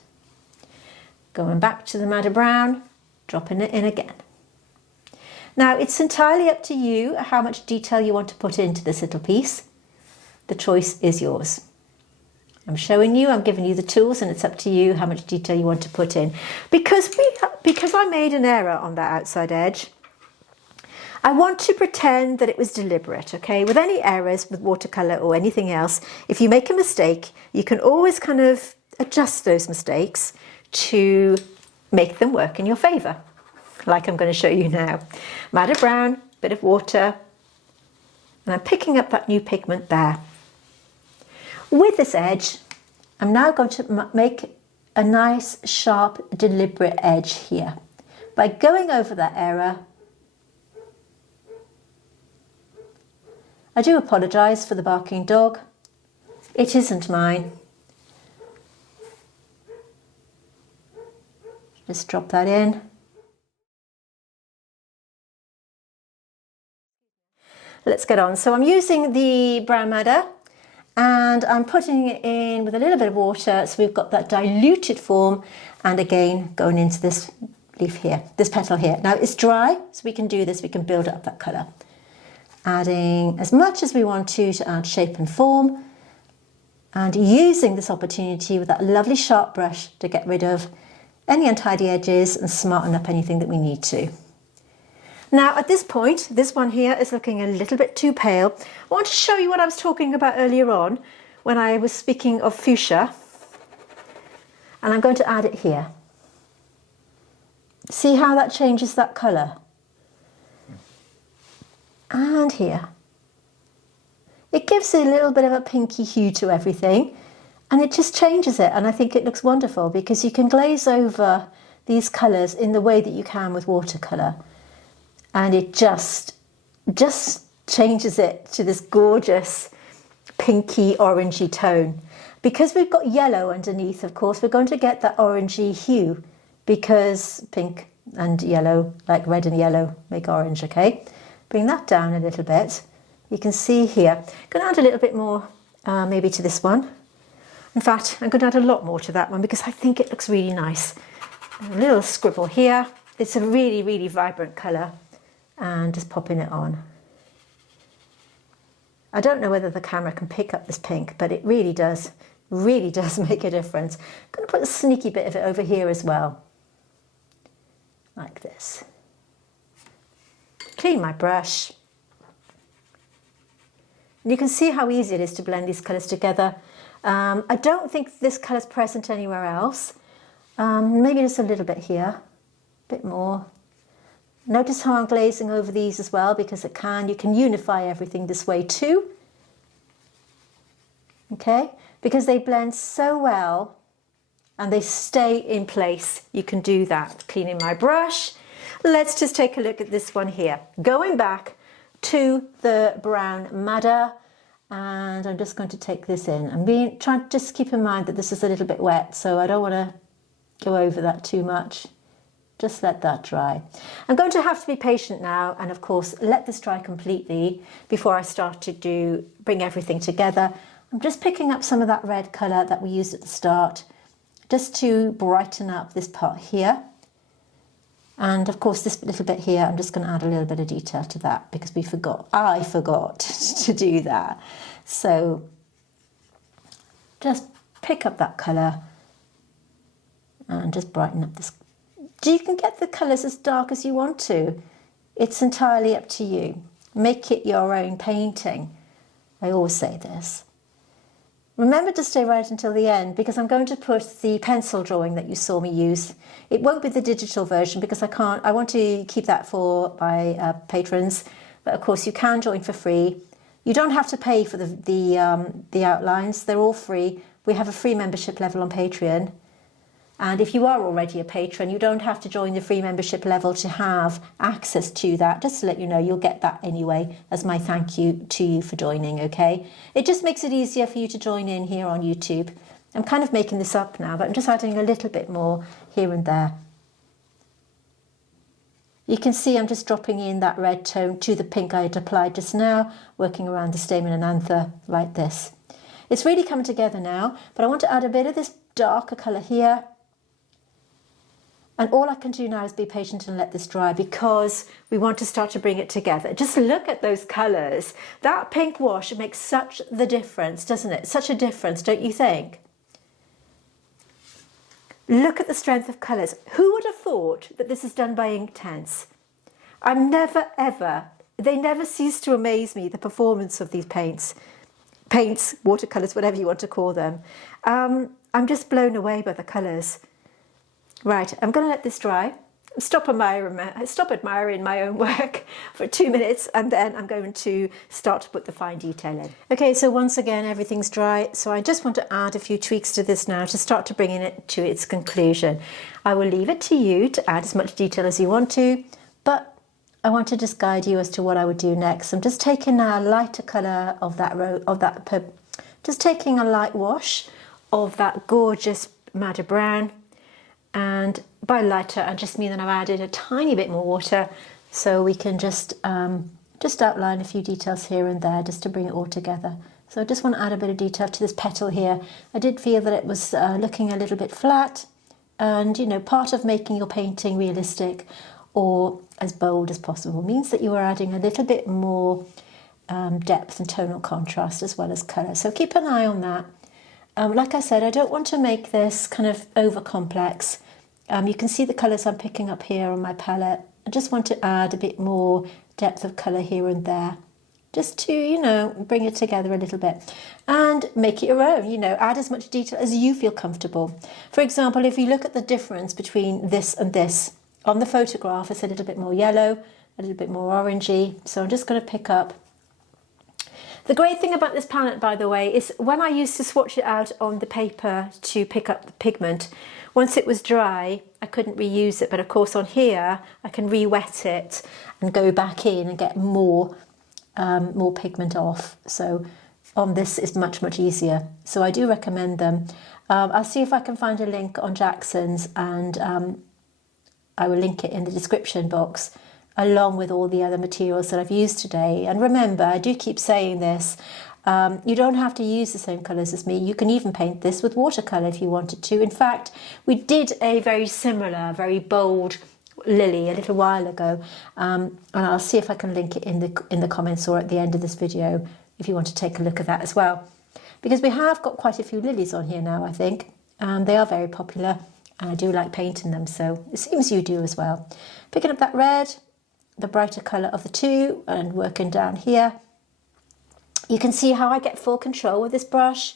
Going back to the madder brown, dropping it in again. Now it's entirely up to you how much detail you want to put into this little piece. The choice is yours. I'm showing you, I'm giving you the tools, and it's up to you how much detail you want to put in. Because I made an error on that outside edge, I want to pretend that it was deliberate, okay? With any errors with watercolour or anything else, if you make a mistake, you can always kind of adjust those mistakes to make them work in your favour, like I'm going to show you now. Madder brown, bit of water, and I'm picking up that new pigment there. With this edge, I'm now going to make a nice, sharp, deliberate edge here. By going over that error, I do apologise for the barking dog. It isn't mine. Just drop that in. Let's get on. So I'm using the brown madder, and I'm putting it in with a little bit of water, so we've got that diluted form, and again going into this leaf here, this petal here. Now it's dry, so we can do this, we can build up that colour. Adding as much as we want to add shape and form, and using this opportunity with that lovely sharp brush to get rid of any untidy edges and smarten up anything that we need to. Now at this point, this one here is looking a little bit too pale. I want to show you what I was talking about earlier on when I was speaking of fuchsia, and I'm going to add it here. See how that changes that colour? And here. It gives a little bit of a pinky hue to everything, and it just changes it, and I think it looks wonderful because you can glaze over these colours in the way that you can with watercolour. And it just changes it to this gorgeous pinky orangey tone. Because we've got yellow underneath, of course, we're going to get that orangey hue, because pink and yellow, like red and yellow, make orange, okay? Bring that down a little bit. You can see here, I'm going to add a little bit more maybe to this one. In fact, I'm going to add a lot more to that one because I think it looks really nice. A little scribble here. It's a really, really vibrant colour, and just popping it on. I don't know whether the camera can pick up this pink, but it really does make a difference. I'm going to put a sneaky bit of it over here as well, like this. Clean my brush. And you can see how easy it is to blend these colours together. I don't think this colour is present anywhere else. Maybe just a little bit here, a bit more. Notice how I'm glazing over these as well, because you can unify everything this way too. Okay, because they blend so well and they stay in place. You can do that. Cleaning my brush. Let's just take a look at this one here. Going back to the brown madder, and I'm just going to take this in. I'm trying to just keep in mind that this is a little bit wet, so I don't want to go over that too much. Just let that dry. I'm going to have to be patient now, and of course let this dry completely before I start to bring everything together. I'm just picking up some of that red colour that we used at the start, just to brighten up this part here. And of course this little bit here, I'm just going to add a little bit of detail to that because I forgot to do that. So just pick up that colour and just brighten up this. You can get the colours as dark as you want to. It's entirely up to you. Make it your own painting. I always say this. Remember to stay right until the end, because I'm going to put the pencil drawing that you saw me use. It won't be the digital version because I want to keep that for my patrons. But of course you can join for free. You don't have to pay for the outlines. They're all free. We have a free membership level on Patreon. And if you are already a patron, you don't have to join the free membership level to have access to that. Just to let you know, you'll get that anyway as my thank you to you for joining, okay? It just makes it easier for you to join in here on YouTube. I'm kind of making this up now, but I'm just adding a little bit more here and there. You can see I'm just dropping in that red tone to the pink I had applied just now, working around the stamen and anther like this. It's really coming together now, but I want to add a bit of this darker colour here. And all I can do now is be patient and let this dry because we want to start to bring it together. Just look at those colours. That pink wash makes such the difference, doesn't it? Such a difference, don't you think? Look at the strength of colours. Who would have thought that this is done by Inktense? I'm never, ever, they never cease to amaze me, the performance of these paints, watercolours, whatever you want to call them. I'm just blown away by the colours. Right, I'm going to let this dry, stop admiring my own work for 2 minutes, and then I'm going to start to put the fine detail in. Okay, so once again, everything's dry, so I just want to add a few tweaks to this now to start to bring it to its conclusion. I will leave it to you to add as much detail as you want to, but I want to just guide you as to what I would do next. I'm just taking a lighter colour of just taking a light wash of that gorgeous madder brown. And by lighter, I just mean that I've added a tiny bit more water so we can just outline a few details here and there just to bring it all together. So I just want to add a bit of detail to this petal here. I did feel that it was looking a little bit flat, and you know, part of making your painting realistic or as bold as possible means that you are adding a little bit more depth and tonal contrast as well as colour. So keep an eye on that. Like I said, I don't want to make this kind of over complex. You can see the colours I'm picking up here on my palette. I just want to add a bit more depth of colour here and there, just to, you know, bring it together a little bit and make it your own, you know, add as much detail as you feel comfortable. For example, if you look at the difference between this and this, on the photograph it's a little bit more yellow, a little bit more orangey, so I'm just going to pick up. The great thing about this palette, by the way, is when I used to swatch it out on the paper to pick up the pigment, once it was dry, I couldn't reuse it, but of course on here I can re-wet it and go back in and get more pigment off. So on this is much easier. So I do recommend them. I'll see if I can find a link on Jackson's, and I will link it in the description box along with all the other materials that I've used today. And remember, I do keep saying this, you don't have to use the same colours as me. You can even paint this with watercolour if you wanted to. In fact, we did a very similar, very bold lily a little while ago, and I'll see if I can link it in the comments or at the end of this video if you want to take a look at that as well, because we have got quite a few lilies on here now, I think. They are very popular and I do like painting them, so it seems you do as well. Picking up that red, the brighter colour of the two, and working down here. You can see how I get full control with this brush.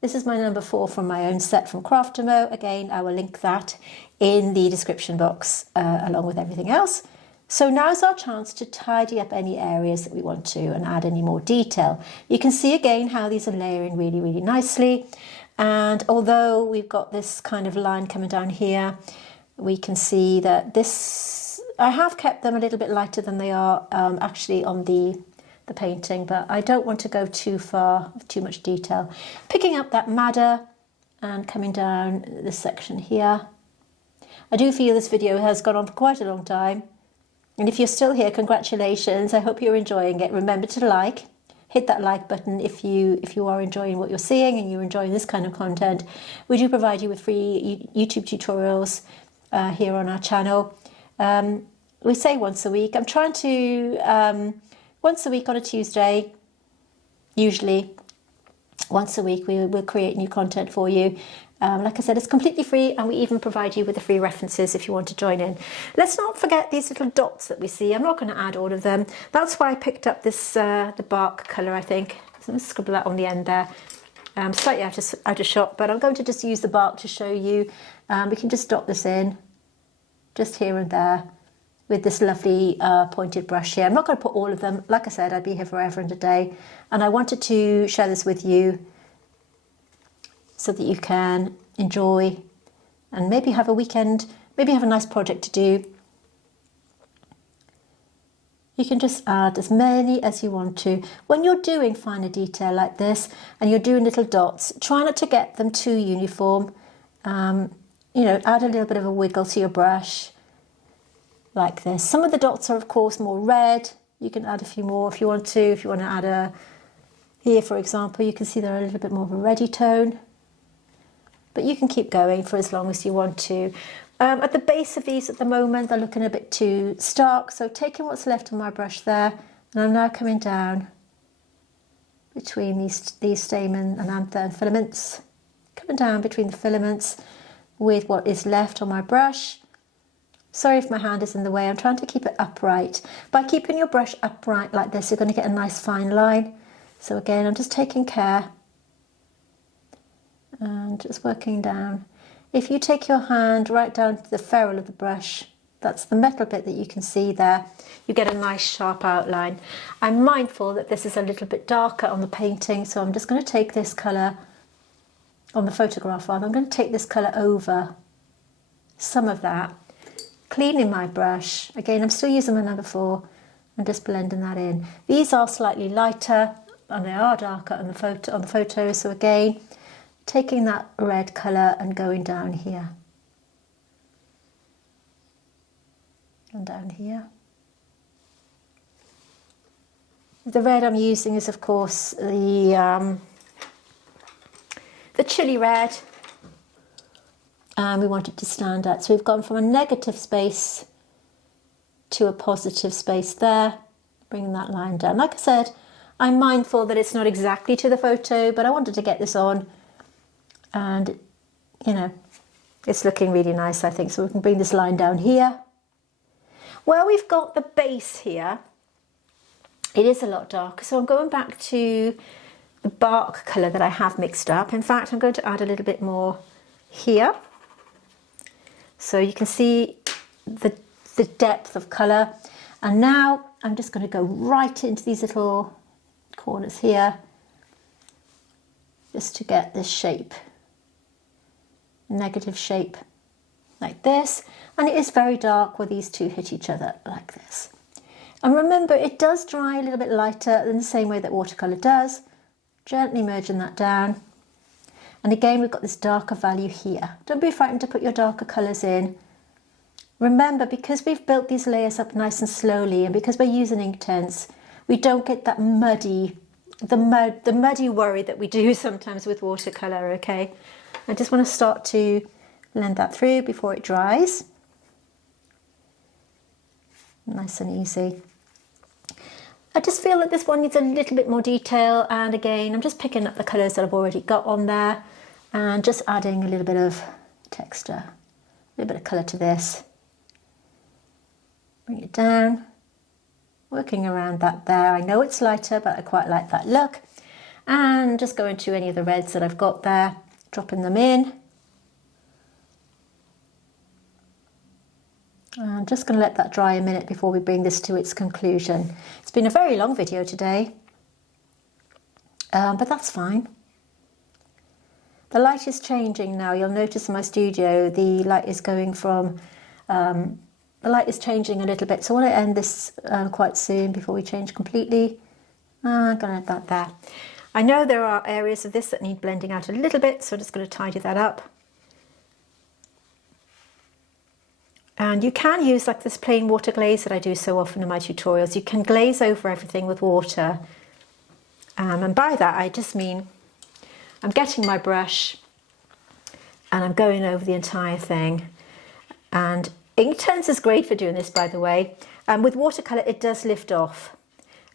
This is my number 4 from my own set from Craftamo. Again, I will link that in the description box along with everything else. So now's our chance to tidy up any areas that we want to and add any more detail. You can see again how these are layering really nicely. And although we've got this kind of line coming down here, we can see that this, I have kept them a little bit lighter than they are actually on the painting, but I don't want to go too far with too much detail. Picking up that madder and coming down this section here. I do feel this video has gone on for quite a long time, and if you're still here, congratulations. I hope you're enjoying it. Remember to hit that like button if you are enjoying what you're seeing and you're enjoying this kind of content. We do provide you with free YouTube tutorials here on our channel. We say once a week. I'm trying to once a week on a Tuesday, usually once a week we'll create new content for you. Like I said, it's completely free, and we even provide you with the free references if you want to join in. Let's not forget these little dots that we see. I'm not going to add all of them. That's why I picked up this the bark colour, I think. So I'm going to scribble that on the end there. Slightly out of shot, but I'm going to just use the bark to show you. We can just dot this in, just here and there, with this lovely pointed brush here. I'm not going to put all of them. Like I said, I'd be here forever and a day. And I wanted to share this with you so that you can enjoy and maybe have a weekend, maybe have a nice project to do. You can just add as many as you want to. When you're doing finer detail like this and you're doing little dots, try not to get them too uniform. You know, add a little bit of a wiggle to your brush like this. Some of the dots are of course more red. You can add a few more if you want to. If you want to add here for example, you can see they're a little bit more of a reddy tone. But you can keep going for as long as you want to. At the base of these at the moment, they're looking a bit too stark. So taking what's left on my brush there, and I'm now coming down between these stamen and anther and filaments. Coming down between the filaments with what is left on my brush. Sorry if my hand is in the way. I'm trying to keep it upright. By keeping your brush upright like this, you're going to get a nice fine line. So again, I'm just taking care and just working down. If you take your hand right down to the ferrule of the brush, that's the metal bit that you can see there, you get a nice sharp outline. I'm mindful that this is a little bit darker on the painting, so I'm just going to take this colour, on the photograph rather, I'm going to take this colour over some of that, cleaning my brush. Again, I'm still using my number 4 and just blending that in. These are slightly lighter and they are darker on the photo, so again, taking that red colour and going down here and down here. The red I'm using is of course the chili red, and we want it to stand out. So we've gone from a negative space to a positive space there, bringing that line down. Like I said, I'm mindful that it's not exactly to the photo, but I wanted to get this on. And, you know, it's looking really nice, I think. So we can bring this line down here. Where we've got the base here, it is a lot darker. So I'm going back to the bark colour that I have mixed up. In fact, I'm going to add a little bit more here. So you can see the depth of colour. And now I'm just going to go right into these little corners here, just to get this shape. Negative shape like this, and it is very dark where these two hit each other like this. And remember, it does dry a little bit lighter in the same way that watercolour does. Gently merging that down. And again, we've got this darker value here. Don't be frightened to put your darker colours in. Remember, because we've built these layers up nice and slowly, and because we're using Inktense, we don't get that muddy, the muddy worry that we do sometimes with watercolour, okay? I just want to start to blend that through before it dries. Nice and easy. I just feel that this one needs a little bit more detail, and again, I'm just picking up the colours that I've already got on there and just adding a little bit of texture, a little bit of colour to this. Bring it down, working around that there. I know it's lighter, but I quite like that look. And just going to any of the reds that I've got there, dropping them in. I'm just going to let that dry a minute before we bring this to its conclusion. It's been a very long video today, but that's fine. The light is changing now. You'll notice in my studio the light is going from, the light is changing a little bit. So I want to end this quite soon before we change completely. I'm going to add that there. I know there are areas of this that need blending out a little bit, so I'm just going to tidy that up. And you can use like this plain water glaze that I do so often in my tutorials. You can glaze over everything with water. And by that, I just mean I'm getting my brush and I'm going over the entire thing. And Inktense is great for doing this, by the way. With watercolour, it does lift off.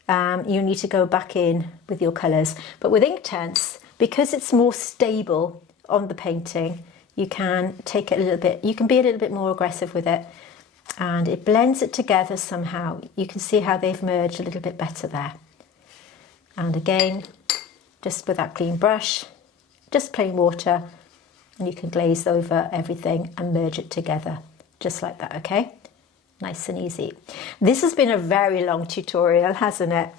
You need to go back in with your colours. But with Inktense, because it's more stable on the painting, you can take it a little bit, you can be a little bit more aggressive with it, and it blends it together somehow. You can see how they've merged a little bit better there. And again, just with that clean brush, just plain water, and you can glaze over everything and merge it together, just like that, okay? Nice and easy. This has been a very long tutorial, hasn't it?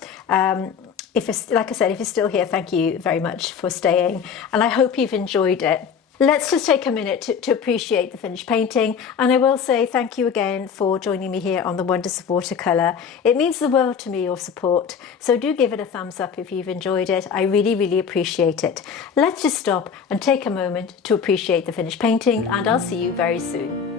If it's, like I said, if you're still here, thank you very much for staying, and I hope you've enjoyed it. Let's just take a minute to appreciate the finished painting, and I will say thank you again for joining me here on the Wonders of Watercolour. It means the world to me, your support, so do give it a thumbs up if you've enjoyed it. I really, really appreciate it. Let's just stop and take a moment to appreciate the finished painting, and I'll see you very soon.